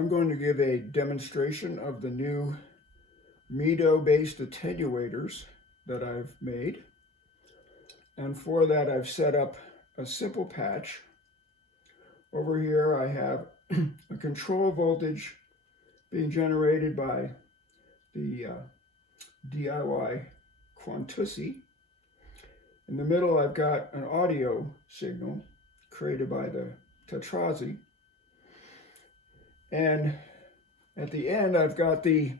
I'm going to give a demonstration of the new Mido-based attenuators that I've made. And for that, I've set up a simple patch. Over here, I have a control voltage being generated by the DIY Quantusi. In the middle, I've got an audio signal created by the Tetrazi. And at the end, I've got the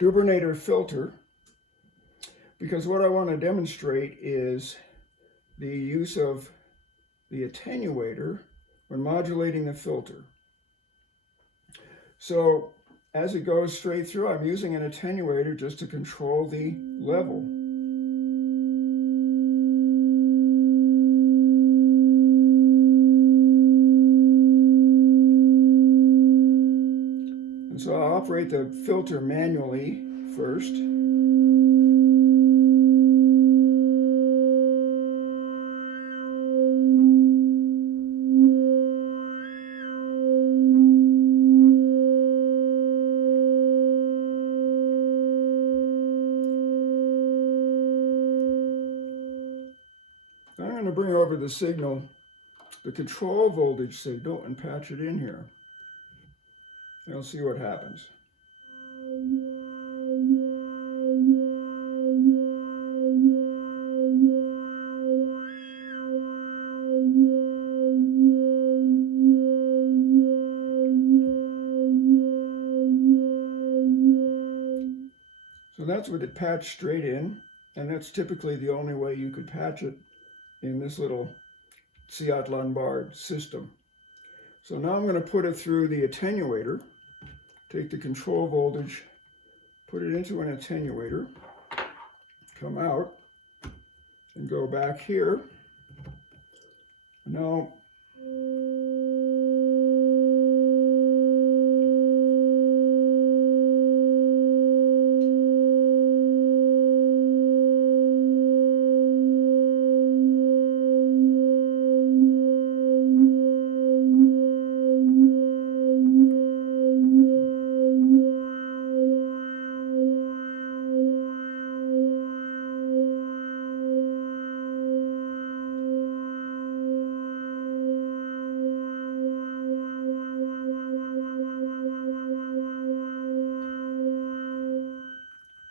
Dubernator filter, because what I want to demonstrate is the use of the attenuator when modulating the filter. So as it goes straight through, I'm using an attenuator just to control the level. And so I'll operate the filter manually first. I'm going to bring over the signal, the control voltage signal, and patch it in here. And you'll see what happens. So that's what it patched straight in, and that's typically the only way you could patch it in this little Seat Lombard system. So now I'm going to put it through the attenuator, take the control voltage, put it into an attenuator, come out, and go back here. Now,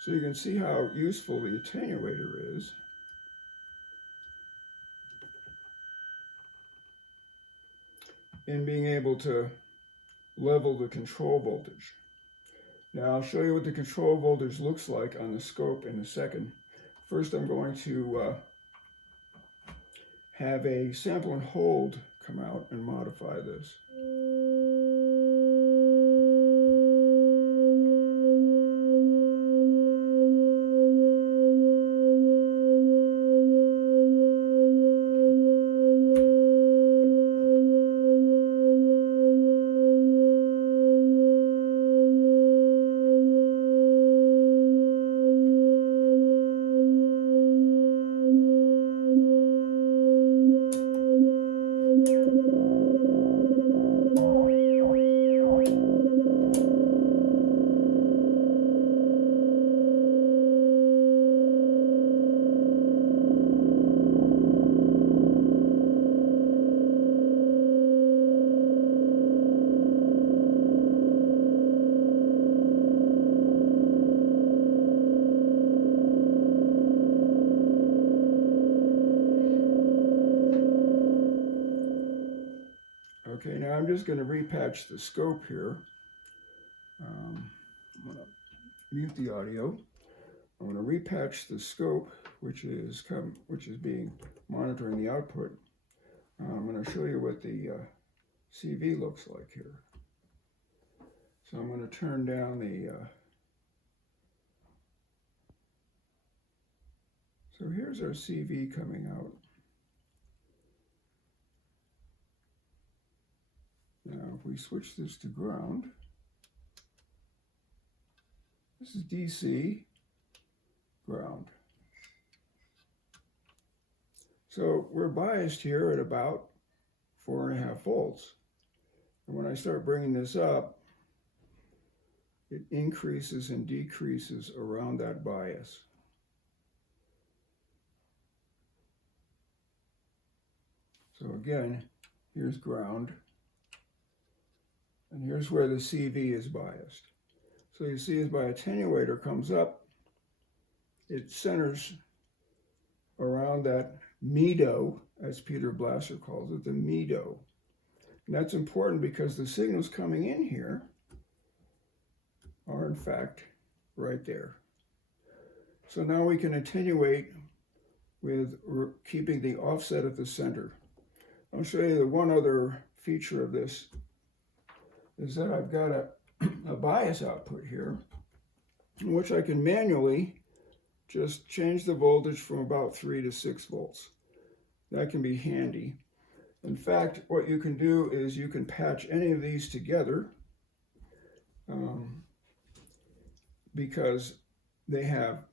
so you can see how useful the attenuator is. In being able to level the control voltage. Now I'll show you what the control voltage looks like on the scope in a second. First, I'm going to have a sample and hold come out and modify this. Okay, now I'm just going to repatch the scope here. I'm going to mute the audio. I'm going to repatch the scope, which is being monitoring the output. I'm going to show you what the CV looks like here. So I'm going to turn down the. So here's our CV coming out. Now, if we switch this to ground, this is DC, ground. So we're biased here at about 4.5 volts. And when I start bringing this up, it increases and decreases around that bias. So again, here's ground, and here's where the CV is biased. So you see as my attenuator comes up, it centers around that Mido, as Peter Blasser calls it, the Mido. And that's important because the signals coming in here are in fact right there. So now we can attenuate with keeping the offset at the center. I'll show you the one other feature of this is that I've got a bias output here in which I can manually just change the voltage from about 3 to 6 volts. That can be handy. In fact, what you can do is you can patch any of these together because they have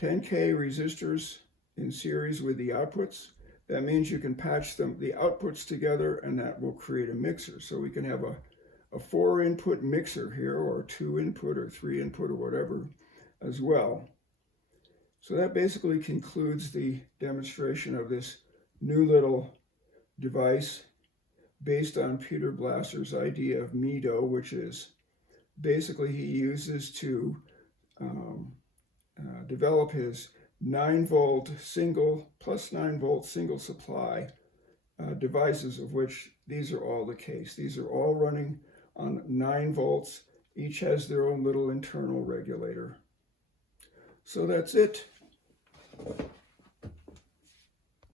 10K resistors in series with the outputs. That means you can patch the outputs together, and that will create a mixer. So we can have a 4-input mixer here, or 2-input or 3-input or whatever as well. So that basically concludes the demonstration of this new little device based on Peter Blasser's idea of Mido, which is basically he uses to develop his 9-volt single, plus 9-volt single supply devices, of which these are all the case. These are all running on 9 volts. Each has their own little internal regulator. So that's it.